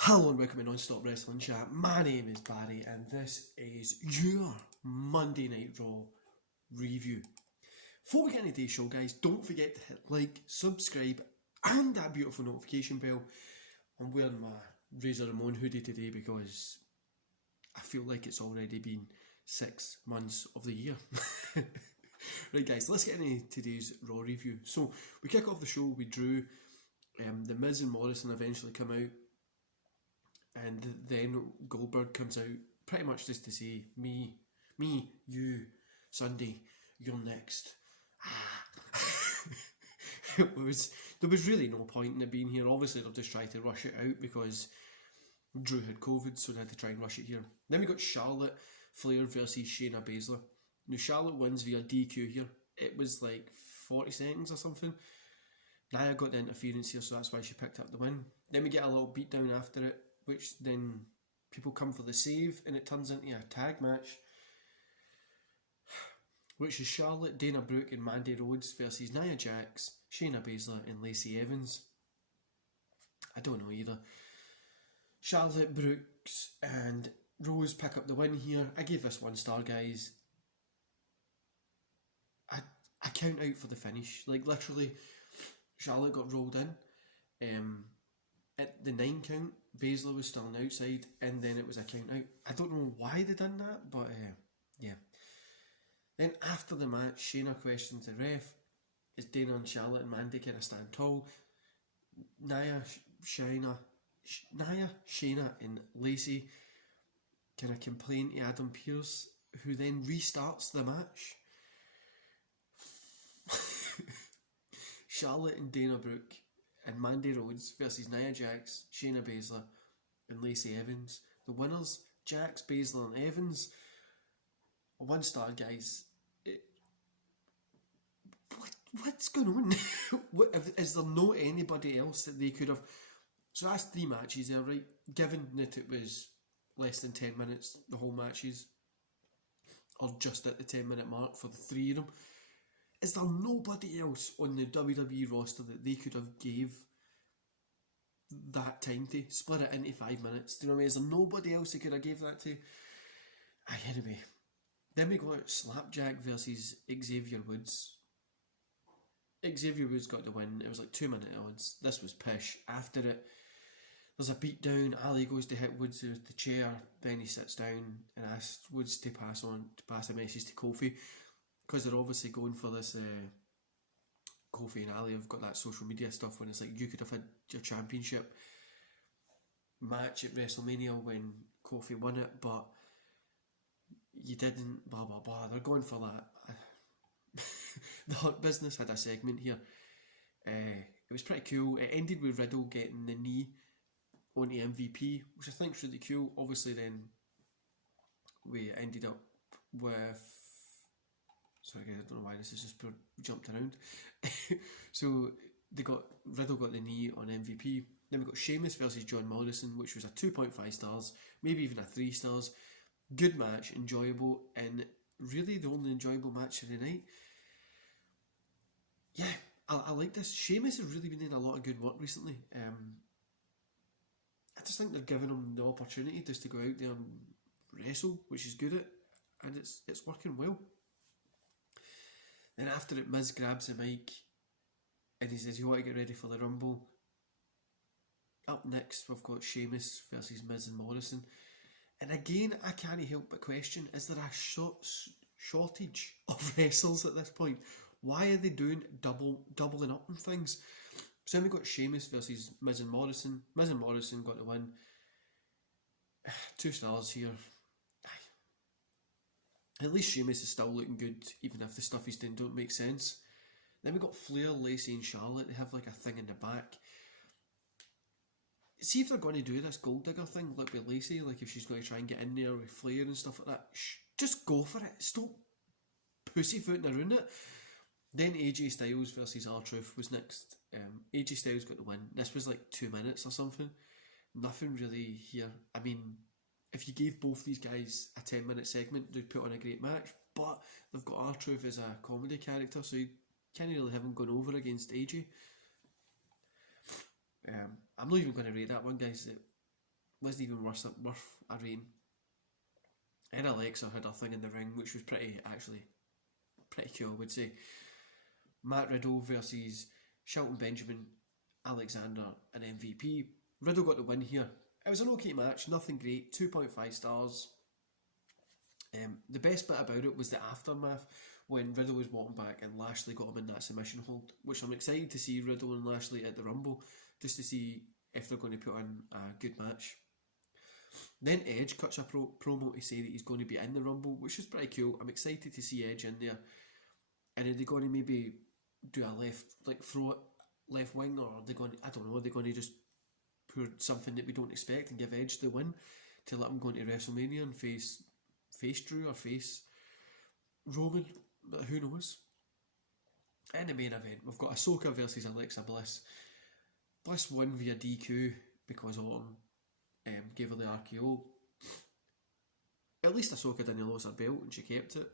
Hello and welcome to Non-Stop Wrestling Chat. My name is Barry and this is your Monday Night Raw review. Before we get into today's show, guys, don't forget to hit like, subscribe and that beautiful notification bell. I'm wearing my Razor Ramon hoodie today because I feel like it's already been 6 months of the year. Right guys, let's get into today's Raw review. So we kick off the show with Drew. The Miz and Morrison eventually come out. And then Goldberg comes out pretty much just to say, me, you, Sunday, you're next. There was really no point in it being here. Obviously they'll just try to rush it out because Drew had COVID, so they had to try and rush it here. Then we got Charlotte Flair versus Shayna Basler. Now Charlotte wins via DQ here. It was like 40 seconds or something. Nia got the interference here, so that's why she picked up the win. Then we get a little beatdown after it, which then people come for the save and it turns into a tag match, which is Charlotte, Dana Brooke and Mandy Rhodes versus Nia Jax, Shayna Basler and Lacey Evans. I don't know either. Charlotte, Brooks and Rose pick up the win here. I gave this 1 star, guys. I count out for the finish. Like literally, Charlotte got rolled in. At the 9 count, Basler was still on the outside, and then it was a count out. I don't know why they done that, but yeah. Then after the match, Shayna questions the ref. Is Dana and Charlotte and Mandy kind of stand tall? Nia, Shayna and Lacey kind of complain to Adam Pearce, who then restarts the match. Charlotte and Dana Brooke and Mandy Rhodes versus Nia Jax, Shayna Basler and Lacey Evans. The winners, Jax, Basler and Evans. 1 star, guys. What's going on? Is there no anybody else that they could have... So that's 3 matches there, right? Given that it was less than 10 minutes, the whole matches, or just at the 10-minute mark for the 3 of them. Is there nobody else on the WWE roster that they could have gave that time to? Split it into 5 minutes. Do you know what I mean? Is there nobody else they could have gave that to? Anyway. Then we got Slapjack versus Xavier Woods. Xavier Woods got the win. It was like 2-minute odds. This was pish. After it, there's a beatdown. Ali goes to hit Woods with the chair. Then he sits down and asks Woods to pass a message to Kofi. Because they're obviously going for this, Kofi and Ali have got that social media stuff when it's like, you could have had your championship match at WrestleMania when Kofi won it, but you didn't, blah blah blah. They're going for that. The Hurt Business had a segment here. It was pretty cool. It ended with Riddle getting the knee on the MVP, which I think is really cool. Obviously then we ended up with... Sorry guys, I don't know why this is just jumped around. So Riddle got the knee on MVP. Then we got Sheamus versus John Mollison, which was a 2.5 stars, maybe even a 3 stars. Good match, enjoyable, and really the only enjoyable match of the night. Yeah, I like this. Sheamus has really been in a lot of good work recently. I just think they're giving him the opportunity just to go out there and wrestle, which is good at, and it's working well. Then after it, Miz grabs the mic and he says, you want to get ready for the Rumble? Up next, we've got Sheamus versus Miz and Morrison. And again, I can't help but question, is there a shortage of wrestlers at this point? Why are they doing doubling up on things? So then we got Sheamus versus Miz and Morrison. Miz and Morrison got the win. 2 stars here. At least Sheamus is still looking good, even if the stuff he's doing don't make sense. Then we got Flair, Lacey and Charlotte. They have like a thing in the back. See if they're going to do this gold digger thing, like with Lacey, like if she's going to try and get in there with Flair and stuff like that. Just go for it. Stop pussyfooting around it. Then AJ Styles versus R-Truth was next. AJ Styles got the win. This was like 2 minutes or something. Nothing really here. I mean, if you gave both these guys a 10-minute segment, they'd put on a great match, but they've got R-Truth as a comedy character, so you can't really have him going over against AJ. I'm not even going to rate that one, guys. wasn't even worth a rating. And Alexa had her thing in the ring, which was pretty cool, I would say. Matt Riddle versus Shelton Benjamin, Alexander, and MVP. Riddle got the win here. It was an okay match, nothing great, 2.5 stars. The best bit about it was the aftermath when Riddle was walking back and Lashley got him in that submission hold, which I'm excited to see Riddle and Lashley at the Rumble, just to see if they're going to put on a good match. Then Edge cuts a promo to say that he's going to be in the Rumble, which is pretty cool. I'm excited to see Edge in there. And are they going to maybe do a throw it left wing, or are they going to, I don't know, are they going to just put something that we don't expect and give Edge the win to let him go into WrestleMania and face Drew or face Roman? But who knows? In the main event, we've got Ahsoka versus Alexa Bliss. Bliss won via DQ because Orton gave her the RKO. At least Ahsoka didn't lose her belt and she kept it.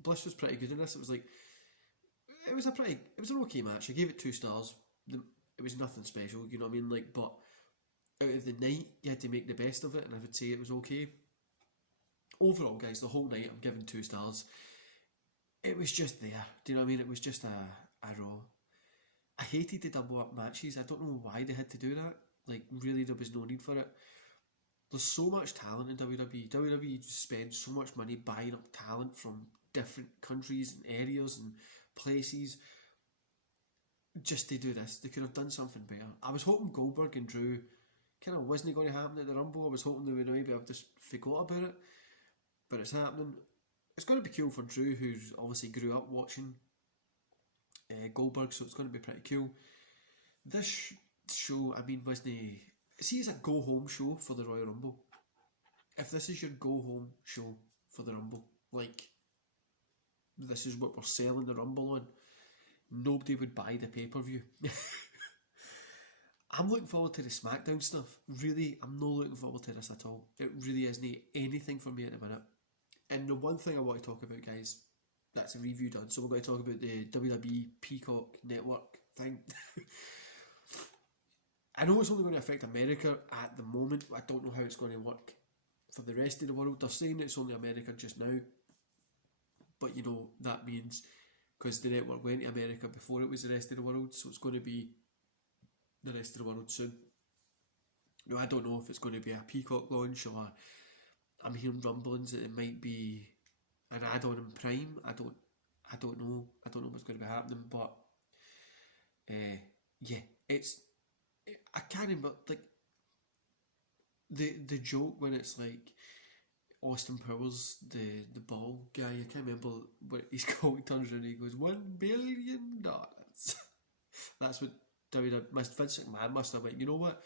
Bliss was pretty good in this. It was an okay match. I gave it 2 stars. It was nothing special, you know what I mean? But out of the night, you had to make the best of it, and I would say it was okay. Overall, guys, the whole night I'm giving 2 stars. It was just there. Do you know what I mean? It was just a Raw. I hated the double up matches. I don't know why they had to do that. Really, there was no need for it. There's so much talent in WWE. WWE spends so much money buying up talent from different countries and areas and places just to do this. They could have done something better. I was hoping Goldberg and Drew kind of wasn't going to happen at the Rumble. I was hoping they would maybe have just forgot about it, but it's happening. It's going to be cool for Drew, who's obviously grew up watching Goldberg, so it's going to be pretty cool. This show, I mean, see, it's a go-home show for the Royal Rumble. If this is your go-home show for the Rumble, this is what we're selling the Rumble on, nobody would buy the pay-per-view. I'm looking forward to the SmackDown stuff. Really, I'm not looking forward to this at all. It really isn't anything for me at the minute. And the one thing I want to talk about, guys, that's a review done. So we're going to talk about the WWE Peacock Network thing. I know it's only going to affect America at the moment. I don't know how it's going to work for the rest of the world. They're saying it's only America just now. But, that means because the network went to America before it was the rest of the world, so it's going to be the rest of the world soon. I don't know if it's going to be a Peacock launch, or I'm hearing rumblings that it might be an add-on in Prime. I don't know. I don't know what's going to be happening, but yeah, I can't remember the joke when it's Austin Powers, the ball guy. I can't remember what he's called. He turns around and he goes, $1 billion. That's what Vince McMahon must have went, you know what?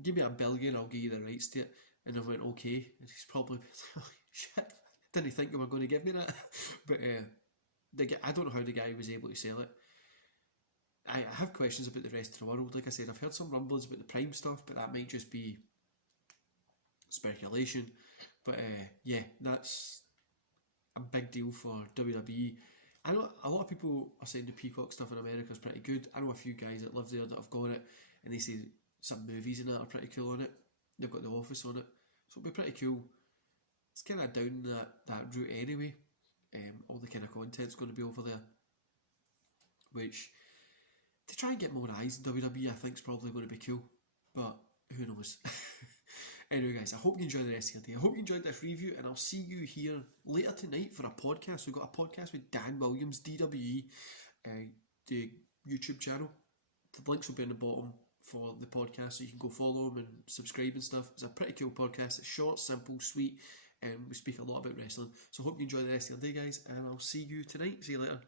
Give me $1 billion, I'll give you the rights to it. And I went, okay. And he's probably like, shit, didn't think you were going to give me that. But I don't know how the guy was able to sell it. I have questions about the rest of the world. Like I said, I've heard some rumblings about the Prime stuff, but that might just be speculation. But yeah, that's a big deal for WWE. I know a lot of people are saying the Peacock stuff in America is pretty good. I know a few guys that live there that have got it, and they say some movies and that are pretty cool on it. They've got The Office on it, so it'll be pretty cool. It's kind of down that route anyway. All the kind of content's going to be over there, which to try and get more eyes in WWE, I think is probably going to be cool. But who knows? Anyway, guys, I hope you enjoyed the rest of your day. I hope you enjoyed this review, and I'll see you here later tonight for a podcast. We've got a podcast with Dan Williams, DWE, the YouTube channel. The links will be in the bottom for the podcast, so you can go follow him and subscribe and stuff. It's a pretty cool podcast. It's short, simple, sweet, and we speak a lot about wrestling. So I hope you enjoy the rest of your day, guys, and I'll see you tonight. See you later.